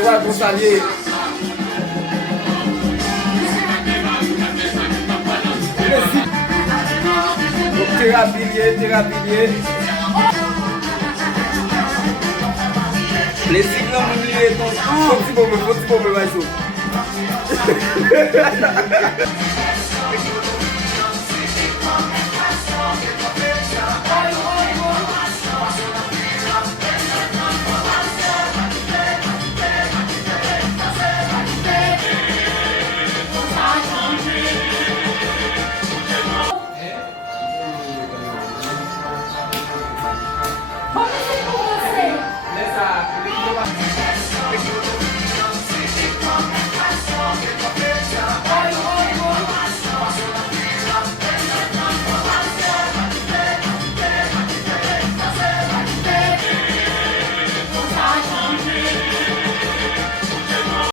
soa pou salye. Terapilye. Les signaux moun liye ton. Foti pou me bay sou.